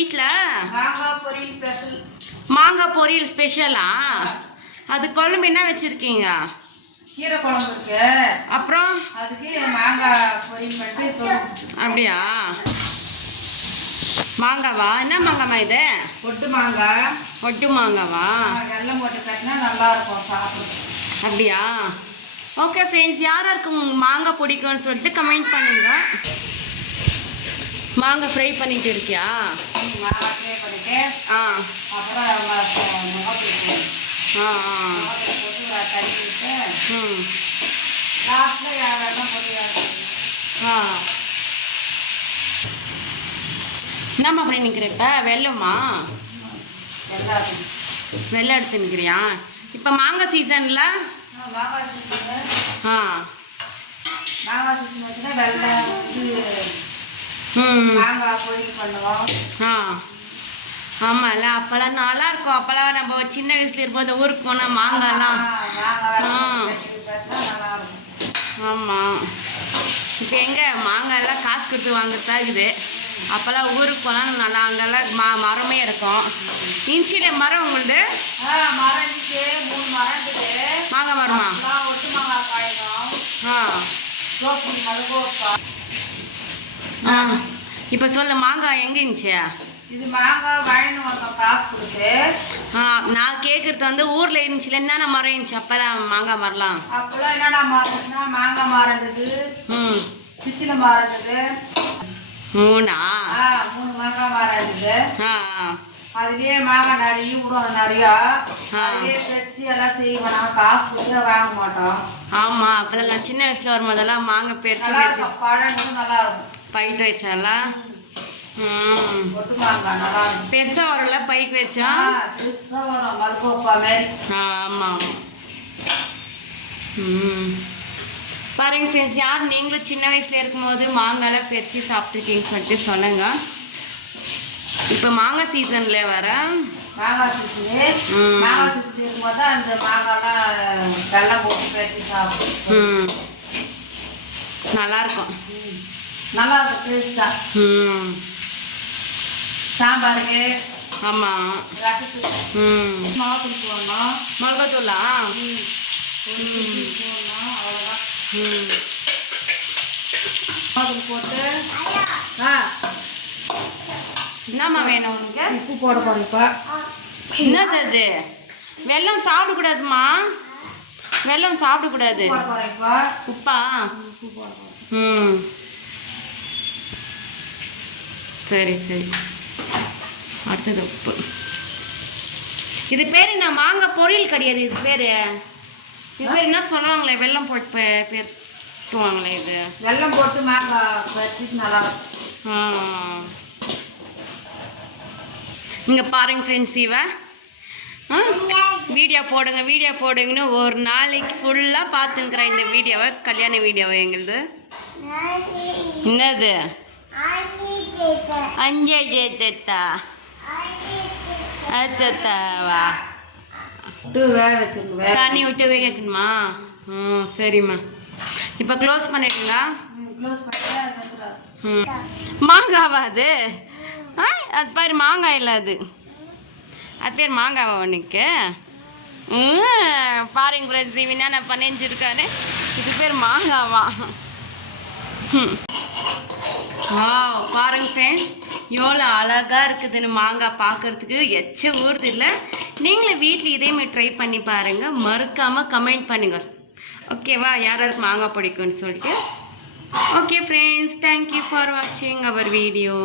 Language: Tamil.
வீட்டில் மாங்காய் பொரியல் ஸ்பெஷல். மாங்காய் பொரியல் ஸ்பெஷலா? அது குழம்பு என்ன வச்சுருக்கீங்க? கீரை குழம்பு இருக்கு. அப்புறம் அதுக்கு மாங்காய் பொரியல் பண்ணிட்டு. அப்படியா? மாங்காவா? என்ன மாங்காமா இது? ஒட்டு மாங்காய். ஒட்டு மாங்காவா? வெல்லம் போட்டு கட்டினா நல்லா இருக்கும் சாப்பிடுறது. அப்படியா? ஓகே ஃப்ரெண்ட்ஸ், யாராருக்கு மாங்காய் பிடிக்கும்னு சொல்லிட்டு கமெண்ட் பண்ணுங்க. மாங்காய் ஃப்ரை பண்ணிட்டு இருக்கியா? மாங்காய் ஃப்ரை பண்ணிட்டு அப்புறம் போட்டு தண்ணி விட்டு லாஸ்ட்டில் வெல்லம் போட்டு. என்னம்மா அப்படி நிற்கிற? இப்போ வெள்ளமா? வெள்ளம் எடுத்து நிற்கிறியா? இப்போ மாங்காய் சீசனில் மாங்காய் சீசன். மாங்காய் சீசன் வச்சுன்னா வெள்ளம் மாங்காய் பொரியல் பண்ணுவோம். ஆமாம்ல, அப்போல்லாம் நல்லா இருக்கும். அப்போல்லாம் நம்ம சின்ன வயசுல இருக்கும்போது ஊருக்கு போனால் மாங்காய்லாம். ஆமாம். இப்போ எங்கே மாங்காயெல்லாம் காசு கொடுத்து வாங்குறதா இருக்குது. அப்போல்லாம் ஊருக்கு போனால் நல்லா அங்கெல்லாம் மரமே இருக்கும். இன்ச்சியில் மரம் உங்களுது? மரம் இருந்துச்சு, 3 மரம் இருக்குது. மாங்காய் மரமா? ஒட்டு மாங்காய் காய்க்கும். இப்போ சொல்லு, மாங்காய் எங்கே இருந்துச்சு? இது மாங்காய் வாங்கினோம் காசு கொடுத்து. நான் கேட்குறது வந்து ஊரில் இருந்துச்சுல என்னென்ன மரம் இருந்துச்சு அப்போல்லாம் மாங்காய் மரலாம்? அப்போல்லாம் என்னென்ன மரம் இருந்துச்சுன்னா மாங்காய் மரம் இருந்தது, பிச்சில மரம் இருந்தது. 3 மாங்காய் மரம் இருந்தது. அதுலேயே மாங்காய் நிறைய விடும். நிறையா அதுலேயே வச்சு எல்லாம் செய்வோம். நாங்கள் காசு கொடுத்து வாங்க மாட்டோம். ஆமாம், அப்போல்லாம் நான் சின்ன வயசில் வரும்போதெல்லாம் மாங்காய் பறிச்சு பழம் நல்லா இருக்கும். பைட்டு வச்சால ஒட்டு மாங்காய் நல்லா இருக்கும். பெருசாக வரும்ல பைக்கு வச்சா? பெருசாக வரும், மல்கோப்பா மாதிரி. ஆமாம். பாருங்க ஃப்ரெண்ட்ஸ், யார் நீங்களும் சின்ன வயசில் இருக்கும்போது மாங்காய்லாம் பறிச்சு சாப்பிட்ருக்கீங்கன்னு சொல்லிட்டு சொல்லுங்க. இப்போ மாங்காய் சீசனில் வர மாங்காய் சீசனு இருக்கும்போது தான் அந்த மாங்காய்லாம் வெல்லம் போட்டு பறிச்சு சாப்பிடும். நல்லாயிருக்கும். நல்லா இருக்கும் டேஸ்ட்டாக. சாம்பாருக்கு. ஆமாம். ரசத்துக்கு. மிளகாத்தூள் போடணும். மிளகாத்தூளா? போடணும், அவ்வளோதான். மிளகாத்தூள் போட்டு. என்னம்மா வேணும் உனக்கு? உப்பு போட போகிறேன் இப்போ. என்னது அது? வெல்லம் சாப்பிடக்கூடாதுமா. வெல்லம் சாப்பிடக்கூடாது. உப்பா? உப்பு போட போகிறேன். சரி சரி. அடுத்தது உப்பு. இது பேர் என்ன? மாங்காய் பொரியல் கிடையாது இது பேர். இது பேர் என்ன சொல்லுவாங்களே? வெல்லம் போட்டு பேட்டுவாங்களே இது. வெல்லம் போட்டு மாங்காய் பறிச்சு நல்லா இருக்கும். இங்கே பாருங்க ஃப்ரெண்ட்ஸ், வீடியோ போடுங்க வீடியோ போடுங்கன்னு ஒரு நாளைக்கு ஃபுல்லாக பார்த்துக்கிறேன் இந்த வீடியோவை, கல்யாண வீடியோவை. எங்களுது என்னது? அஞ்சேத்தா அச்சத்தாவா? தண்ணி விட்டு வைக்கணுமா? சரிம்மா. இப்போ க்ளோஸ் பண்ணிடுங்களா? மாங்காவா அது? அது பாரு, மாங்காய் இல்லை அது. அது பேர் மாங்காவா உனக்கு? பாருங்க பிரதி என்னென்ன பண்ணிச்சிருக்காரு. இது பேர் மாங்காவா? பாருங்க ஃப்ரெண்ட்ஸ், எவ்வளோ அழகாக இருக்குதுன்னு மாங்காய் பார்க்குறதுக்கு எச்ச ஊறுது இல்லை. நீங்களும் வீட்டில் இதேமாதிரி ட்ரை பண்ணி பாருங்கள். மறக்காமல் கமெண்ட் பண்ணுங்கள். ஓகேவா? யாராருக்கு மாங்காய் பிடிக்கும்னு சொல்லிட்டு. ஓகே ஃப்ரெண்ட்ஸ், தேங்க்யூ ஃபார் வாட்சிங் அவர் வீடியோ.